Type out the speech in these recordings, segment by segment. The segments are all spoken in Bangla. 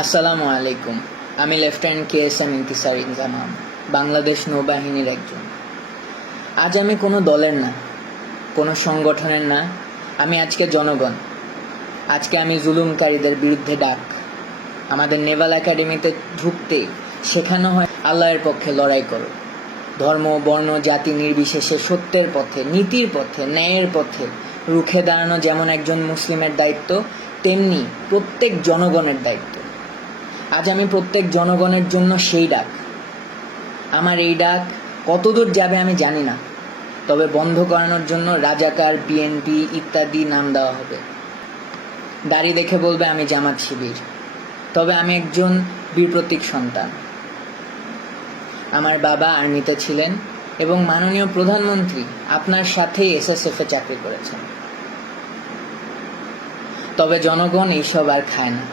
আসসালামু আলাইকুম। আমি লেফটেন্যান্ট KSM ইন্তিসার ইনজামাম, বাংলাদেশ নৌবাহিনীর একজন। আজ আমি কোনো দলের না, কোনো সংগঠনের না, আমি আজকে জনগণ। আজকে আমি জুলুমকারীদের বিরুদ্ধে ডাক। আমাদের নেভাল একাডেমিতে ঢুকতেই শেখানো হয় আল্লাহর পক্ষে লড়াই করো। ধর্ম, বর্ণ, জাতি নির্বিশেষে সত্যের পথে, নীতির পথে, ন্যায়ের পথে রুখে দাঁড়ানো যেমন একজন মুসলিমের দায়িত্ব, তেমনি প্রত্যেক জনগণের দায়িত্ব। আজ আমি প্রত্যেক জনগণের জন্য সেই ডাক। আমার এই ডাক কতদূর যাবে আমি জানি না, তবে বন্ধ করানোর জন্য রাজাকার, BNP ইত্যাদি নাম দেওয়া হবে। দাড়ি দেখে বলবে আমি জামাত শিবির, তবে আমি একজন বীর প্রতীক সন্তান। আমার বাবা আর্মিতে ছিলেন এবং মাননীয় প্রধানমন্ত্রী আপনার সাথেই SSF এ চাকরি করেছেন। তবে জনগণ এইসব আর খায় না।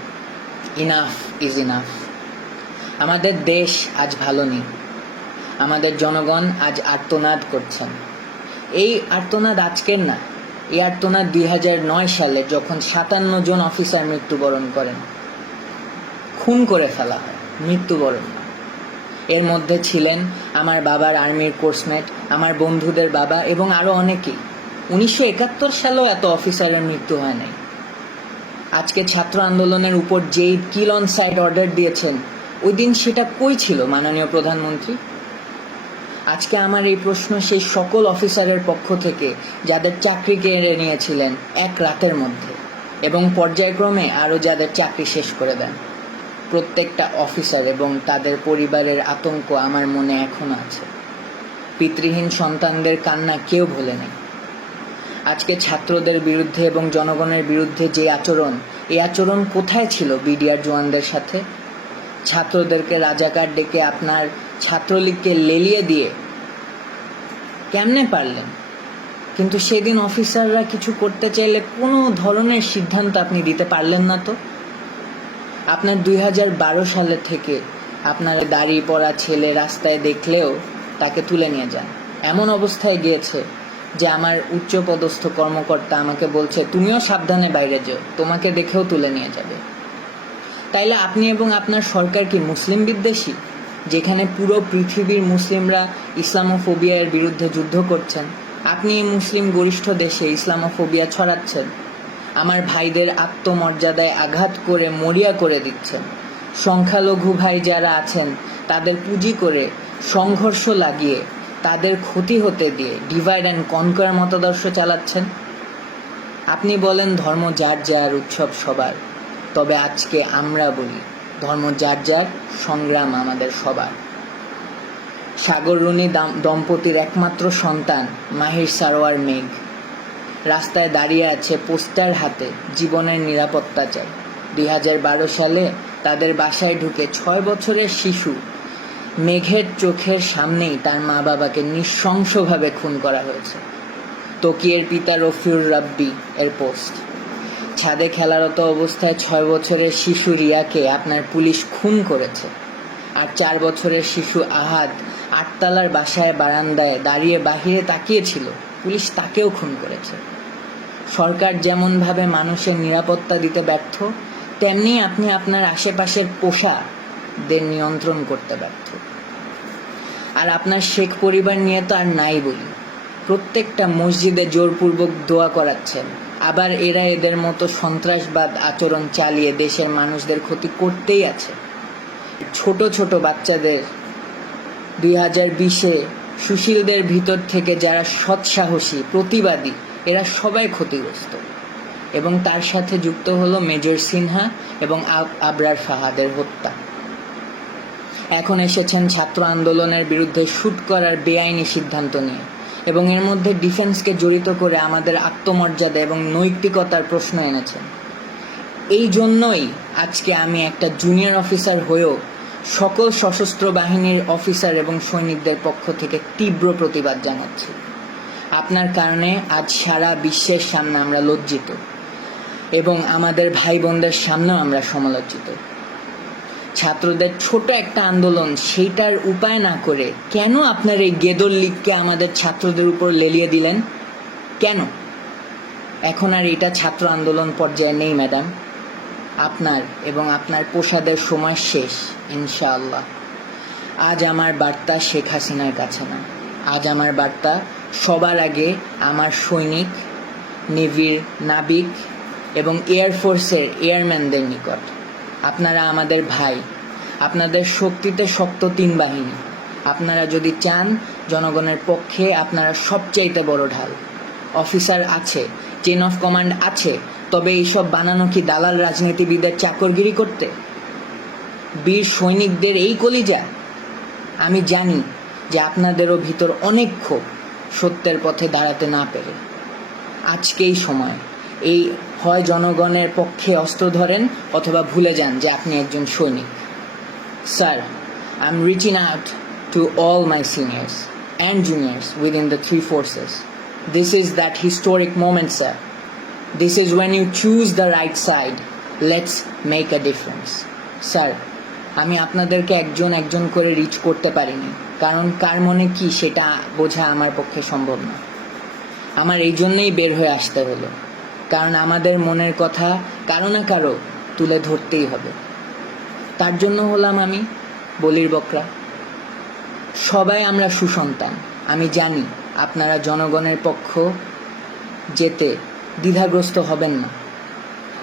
Enough is enough. আমাদের দেশ আজ ভালো নেই। আমাদের জনগণ আজ আর্তনাদ করছেন। এই আর্তনাদ আজকের না, এই আর্তনাদ 2009 সালে যখন 57 জন অফিসার মৃত্যুবরণ করেন, খুন করে ফেলা হয়, মৃত্যুবরণ। এর মধ্যে ছিলেন আমার বাবার আর্মির কোর্সমেট, আমার বন্ধুদের বাবা এবং আরও অনেকেই। 1971 সালেও এত অফিসারের মৃত্যু হয় নাই। আজকে ছাত্র আন্দোলনের উপর যেই কিল অন সাইট অর্ডার দিয়েছেন, ওই দিন সেটা কই ছিল মাননীয় প্রধানমন্ত্রী? আজকে আমার এই প্রশ্ন সেই সকল অফিসারের পক্ষ থেকে যাদের চাকরি কেড়ে নিয়েছিলেন এক রাতের মধ্যে, এবং পর্যায়ক্রমে আরও যাদের চাকরি শেষ করে দেন। প্রত্যেকটা অফিসার এবং তাদের পরিবারের আতঙ্ক আমার মনে এখনো আছে। পিতৃহীন সন্তানদের কান্না কেউ ভোলে নেই। আজকে ছাত্রদের বিরুদ্ধে এবং জনগণের বিরুদ্ধে যে আচরণ, এই আচরণ কোথায় ছিল BDR জওয়ানদের সাথে? ছাত্রদেরকে রাজাকার ডেকে আপনার ছাত্রলীগকে লেলিয়ে দিয়ে কেমনে পারলেন? কিন্তু সেদিন অফিসাররা কিছু করতে চাইলে কোনো ধরনের সিদ্ধান্ত আপনি দিতে পারলেন না। তো আপনার 2012 সালের থেকে আপনার দাড়ি পরা ছেলে রাস্তায় দেখলেও তাকে তুলে নিয়ে যান। এমন অবস্থায় গিয়েছে যে আমার উচ্চপদস্থ কর্মকর্তা আমাকে বলছে তুমিও সাবধানে বাইরে যাও, তোমাকে দেখেও তুলে নিয়ে যাবে। তাইলে আপনি এবং আপনার সরকার কি মুসলিম বিদ্বেষী? যেখানে পুরো পৃথিবীর মুসলিমরা ইসলামোফোবিয়ার বিরুদ্ধে যুদ্ধ করছেন, আপনি এই মুসলিম গরিষ্ঠ দেশে ইসলামোফোবিয়া ছড়াচ্ছেন। আমার ভাইদের আত্মমর্যাদায় আঘাত করে মরিয়া করে দিচ্ছেন। সংখ্যালঘু ভাই যারা আছেন তাদের পুঁজি করে সংঘর্ষ লাগিয়ে তাদের ক্ষতি হতে দিয়ে ডিভাইড অ্যান্ড কনকোয়ার মতাদর্শ চালাচ্ছেন। আপনি বলেন ধর্ম যার যার, উৎসব সবার, তবে আজকে আমরা বলি ধর্ম যার যার, সংগ্রাম আমাদের সবার। সাগর রুনি দম্পতির একমাত্র সন্তান মাহির সারোয়ার মেঘ রাস্তায় দাঁড়িয়ে আছে পোস্টার হাতে, জীবনের নিরাপত্তা চাই। 2012 সালে তাদের বাসায় ঢুকে 6 বছরের শিশু মেঘের চোখের সামনেই তার মা বাবাকে নৃশংসভাবে খুন করা হয়েছে। তকিয়ের পিতা রফিউর রাব্বি এর পোস্ট। ছাদে খেলারত অবস্থায় 6 বছরের শিশু রিয়াকে আপনার পুলিশ খুন করেছে। আর 4 বছরের শিশু আহাদ 8তলার বাসায় বারান্দায় দাঁড়িয়ে বাহিরে তাকিয়েছিল, পুলিশ তাকেও খুন করেছে। সরকার যেমনভাবে মানুষের নিরাপত্তা দিতে ব্যর্থ, তেমনি আপনি আপনার আশেপাশের পোষাদের নিয়ন্ত্রণ করতে ব্যর্থ। আর আপনার শেখ পরিবার নিয়ে তো আর নাই বলি। প্রত্যেকটা মসজিদে জোরপূর্বক দোয়া করাচ্ছেন, আবার এরা এদের মতো সন্ত্রাসবাদ আচরণ চালিয়ে দেশের মানুষদের ক্ষতি করতেই আছে। ছোট ছোট বাচ্চাদের 2020-এ সুশীলদের ভিতর থেকে যারা সৎসাহসী প্রতিবাদী, এরা সবাই ক্ষতিগ্রস্ত। এবং তার সাথে যুক্ত হলো মেজর সিনহা এবং আবরার ফাহাদের হত্যা। এখন এসেছেন ছাত্র আন্দোলনের বিরুদ্ধে শুট করার বেআইনি সিদ্ধান্ত নিয়ে, এবং এর মধ্যে ডিফেন্সকে জড়িত করে আমাদের আত্মমর্যাদা এবং নৈতিকতার প্রশ্ন এনেছেন। এই জন্যই আজকে আমি একটা জুনিয়র অফিসার হয়েও সকল সশস্ত্র বাহিনীর অফিসার এবং সৈনিকদের পক্ষ থেকে তীব্র প্রতিবাদ জানাচ্ছি। আপনার কারণে আজ সারা বিশ্বের সামনে আমরা লজ্জিত, এবং আমাদের ভাই বোনদের সামনেও আমরা সমালোচিত। ছাত্রদের ছোট একটা আন্দোলন, সেইটার উপায় না করে কেন আপনার এই গেদর লীগকে আমাদের ছাত্রদের উপর লেলিয়ে দিলেন? কেন? এখন আর এটা ছাত্র আন্দোলন পর্যায়ে নেই ম্যাডাম। আপনার এবং আপনার প্রসাদের সময় শেষ, ইনশাআল্লাহ। আজ আমার বার্তা শেখ হাসিনার কাছে না, আজ আমার বার্তা সবার আগে আমার সৈনিক, নেভির নাবিক এবং এয়ারফোর্সের এয়ারম্যানদের নিকট। আপনারা আমাদের ভাই, আপনাদের শক্তিতে শক্ত 3 বাহিনী। আপনারা যদি চান জনগণের পক্ষে, আপনারা সবচাইতে বড় ঢাল। অফিসার আছে, চেইন অফ কমান্ড আছে, তবে এইসব বানানো কি দালাল রাজনীতিবিদের চাকরগিরি করতে? বীর সৈনিকদের এই কলিজা? আমি জানি যে আপনাদেরও ভিতর অনেক ক্ষোভ, সত্যের পথে দাঁড়াতে না পেরে। আজকেই সময়, এই হয় জনগণের পক্ষে অস্ত্র ধরেন অথবা ভুলে যান যে আপনি একজন সৈনিক। Sir, I am reaching out to all my seniors and juniors within the 3 forces. This is that historic moment, sir. This is when you choose the right side. Let's make a difference. Sir, আমি আপনাদেরকে একজন একজন করে রিচ করতে পারিনি, কারণ কার মনে কি সেটা বোঝা আমার পক্ষে সম্ভব না। আমার এই জন্যই বের হয়ে আসতে হলো, কারণ আমাদের মনের কথা কারো না কারো তুলে ধরতেই হবে। তার জন্য হলাম আমি বলির বকরা। সবাই আমরা সুসন্তান। আমি জানি আপনারা জনগণের পক্ষ যেতে দ্বিধাগ্রস্ত হবেন না।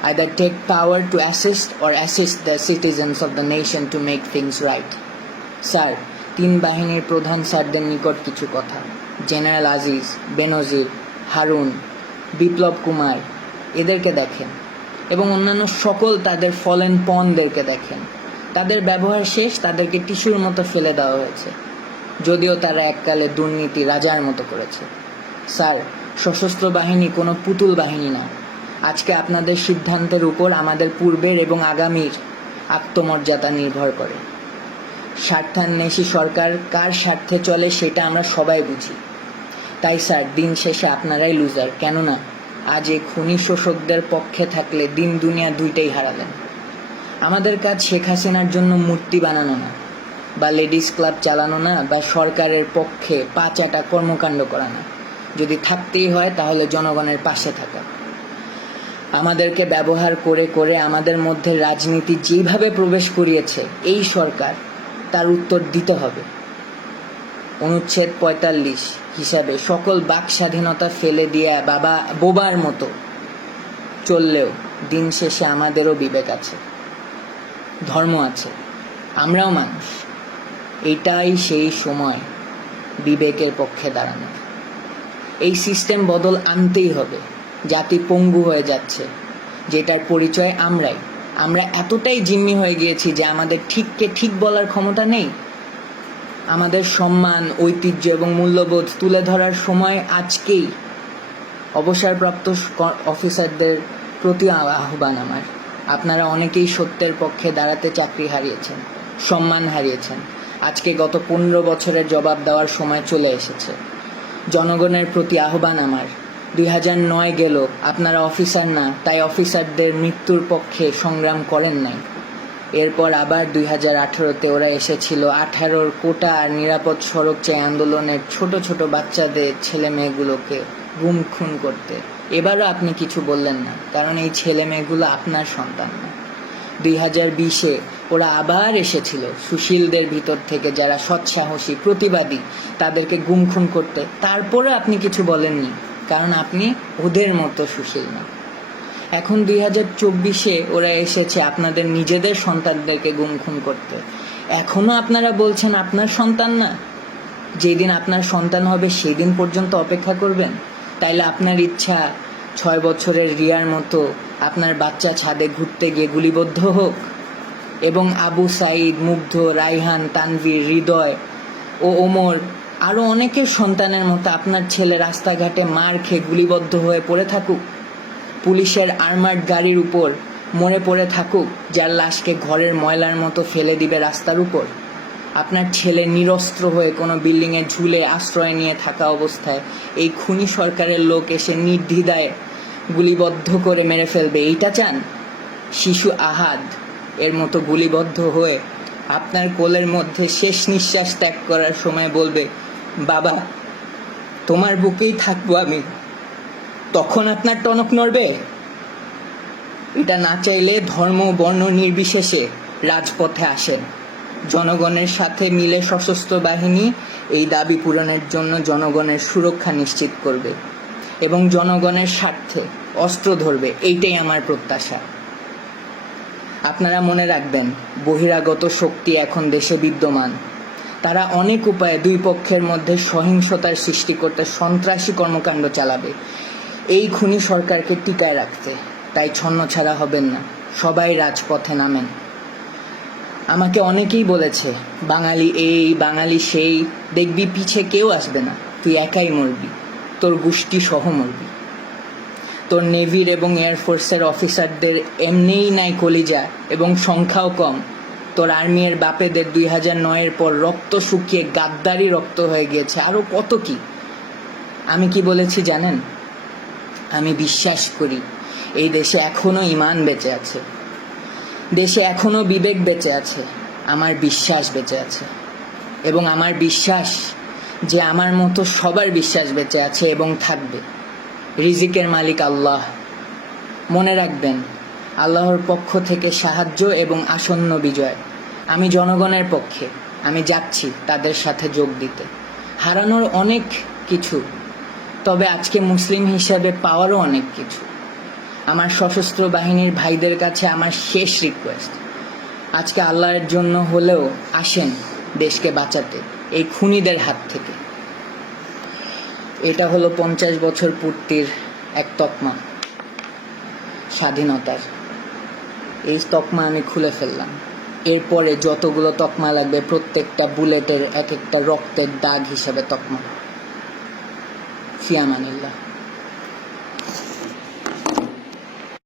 Either take power to assist or assist the citizens of the nation to make things right. Sir, 3 বাহিনীর প্রধান স্যারদের নিকট কিছু কথা। জেনারেল আজিজ, বেনজির, হারুন, বিপ্লব কুমার, এদেরকে দেখেন এবং অন্যান্য সকল তাদের ফলেন পনদেরকে দেখেন। তাদের ব্যবহার শেষ, তাদেরকে টিস্যুর মতো ফেলে দেওয়া হয়েছে, যদিও তারা এককালে দুর্নীতি রাজার মতো করেছে। স্যার, সশস্ত্র বাহিনী কোনো পুতুল বাহিনী না। আজকে আপনাদের সিদ্ধান্তের উপর আমাদের পূর্বের এবং আগামীর আত্মমর্যাদা নির্ভর করে। স্বার্থান্বেষী সরকার কার স্বার্থে চলে সেটা আমরা সবাই বুঝি। তাই স্যার, দিন শেষে আপনারাই লুজার। কেননা আজ এই খুনি শোষকদের পক্ষে থাকলে দিন দুনিয়া দুইটাই হারালেন। আমাদের কাজ শেখ হাসিনার জন্য মূর্তি বানানো না, বা লেডিস ক্লাব চালানো না, বা সরকারের পক্ষে পাচাটা কর্মকাণ্ড করা না। যদি থাকতেই হয় তাহলে জনগণের পাশে থাকা। আমাদেরকে ব্যবহার করে করে আমাদের মধ্যে রাজনীতি যেভাবে প্রবেশ করিয়েছে এই সরকার, তার উত্তর দিতে হবে। অনুচ্ছেদ 45 হিসাবে সকল বাক স্বাধীনতা ফেলে দিয়ে বোবার মতো চললেও দিন শেষে আমাদেরও বিবেক আছে, ধর্ম আছে, আমরাও মানুষ। এটাই সেই সময় বিবেকের পক্ষে দাঁড়ানোর। এই সিস্টেম বদল আনতেই হবে। জাতি পঙ্গু হয়ে যাচ্ছে, যেটার পরিচয় আমরাই। আমরা এতটাই জিম্মি হয়ে গিয়েছি যে আমাদের ঠিককে ঠিক বলার ক্ষমতা নেই। আমাদের সম্মান, ঐতিহ্য এবং মূল্যবোধ তুলে ধরার সময় আজকেই। অবসরপ্রাপ্ত অফিসারদের প্রতি আহ্বান আমার, আপনারা অনেকেই সত্যের পক্ষে দাঁড়াতে চাকরি হারিয়েছেন, সম্মান হারিয়েছেন। আজকে গত 15 বছরের জবাব দেওয়ার সময় চলে এসেছে। জনগণের প্রতি আহ্বান আমার, 2009 গেল, আপনারা অফিসার না, তাই অফিসারদের মৃত্যুর পক্ষে সংগ্রাম করেন নাই। এরপর আবার 2018-তে ওরা এসেছিল 18-র কোটা আর নিরাপদ সড়ক চাই আন্দোলনের ছোট ছোট বাচ্চাদের, ছেলে মেয়েগুলোকে গুম খুন করতে। এবারও আপনি কিছু বললেন না, কারণ এই ছেলে মেয়েগুলো আপনার সন্তান না। 2020-এ ওরা আবার এসেছিল সুশীলদের ভিতর থেকে, যারা সৎসাহসী প্রতিবাদী, তাদেরকে গুম খুন করতে। তারপরে আপনি কিছু বলেননি, কারণ আপনি ওদের মতো সুশীল না। এখন 2024-এ ওরা এসেছে আপনাদের নিজেদের সন্তানদেরকে গুম খুন করতে। এখনো আপনারা বলছেন আপনার সন্তান না? যেদিন আপনার সন্তান হবে সেদিন পর্যন্ত অপেক্ষা করবেন? তাইলে আপনার ইচ্ছা 6 বছরের রিয়ার মতো আপনার বাচ্চা ছাদে ঘুরতে গিয়ে গুলিবদ্ধ হোক, এবং আবু সাইদ, মুগ্ধ, রাইহান, তানভীর, হৃদয় ও ওমর আরও অনেকের সন্তানের মতো আপনার ছেলে রাস্তাঘাটে মার খেয়ে গুলিবদ্ধ হয়ে পড়ে থাকুক, পুলিশের আর্মার্ড গাড়ির উপর মরে পড়ে থাকুক, যার লাশকে ঘরের ময়লার মতো ফেলে দিবে রাস্তার উপর। আপনার ছেলে নিরস্ত্র হয়ে কোনো বিল্ডিংয়ে ঝুলে আশ্রয় নিয়ে থাকা অবস্থায় এই খুনি সরকারের লোক এসে নির্দ্বিধায় গুলিবদ্ধ করে মেরে ফেলবে, এইটা চান? শিশু আহাদ এর মতো গুলিবদ্ধ হয়ে আপনার কোলের মধ্যে শেষ নিঃশ্বাস ত্যাগ করার সময় বলবে, বাবা তোমার বুকেই থাকবো আমি, তখন আপনার টনক নড়বে? এটা না চাইলে ধর্ম বর্ণ নির্বিশেষে রাজপথে আসেন। জনগণের সাথে মিলে সশস্ত্র বাহিনী এই দাবি পূরণের জন্য জনগণের সুরক্ষা নিশ্চিত করবে এবং জনগণের স্বার্থে অস্ত্র ধরবে, এইটাই আমার প্রত্যাশা। আপনারা মনে রাখবেন, বহিরাগত শক্তি এখন দেশে বিদ্যমান। তারা অনেক উপায়ে দুই পক্ষের মধ্যে সহিংসতার সৃষ্টি করতে সন্ত্রাসী কর্মকাণ্ড চালাবে এই খুনি সরকারকে টিকায় রাখতে। তাই ছন্নছাড়া হবেন না, সবাই রাজপথে নামেন। আমাকে অনেকেই বলেছে, বাঙালি এই বাঙালি সেই, দেখবি পিছে কেউ আসবে না, তুই একাই মরবি, তোর গোষ্ঠী সহ মরবি। তোর নেভির এবং এয়ারফোর্সের অফিসারদের এমনিই নাই কলিজা এবং সংখ্যাও কম। তোর আর্মির বাপেদের 2009-এর পর রক্ত শুকিয়ে গাদ্দারি রক্ত হয়ে গিয়েছে, আরও কত কি। আমি কি বলেছি জানেন? আমি বিশ্বাস করি এই দেশে এখনো ঈমান বেঁচে আছে, দেশে এখনো বিবেক বেঁচে আছে, আমার বিশ্বাস বেঁচে আছে। এবং আমার বিশ্বাস যে আমার মতো সবার বিশ্বাস বেঁচে আছে এবং থাকবে। রিজিকের মালিক আল্লাহ। মনে রাখবেন, আল্লাহর পক্ষ থেকে সাহায্য এবং আসন্ন বিজয়। আমি জনগণের পক্ষে, আমি যাচ্ছি তাদের সাথে যোগ দিতে। হারানোর অনেক কিছু, তবে আজকে মুসলিম হিসাবে পাওয়ারও অনেক কিছু। আমার সশস্ত্র বাহিনীর ভাইদের কাছে আমার শেষ রিকোয়েস্ট, আজকে আল্লাহর জন্য হলেও আসেন দেশকে বাঁচাতে এই খুনিদের হাত থেকে। এটা হলো 50 বছর পূর্তির এক তকমা স্বাধীনতার। এই তকমা আমি খুলে ফেললাম। এরপরে যতগুলো তকমা লাগবে প্রত্যেকটা বুলেটের এক একটা রক্তের দাগ হিসেবে তকমা। ফি আমানিল্লাহ।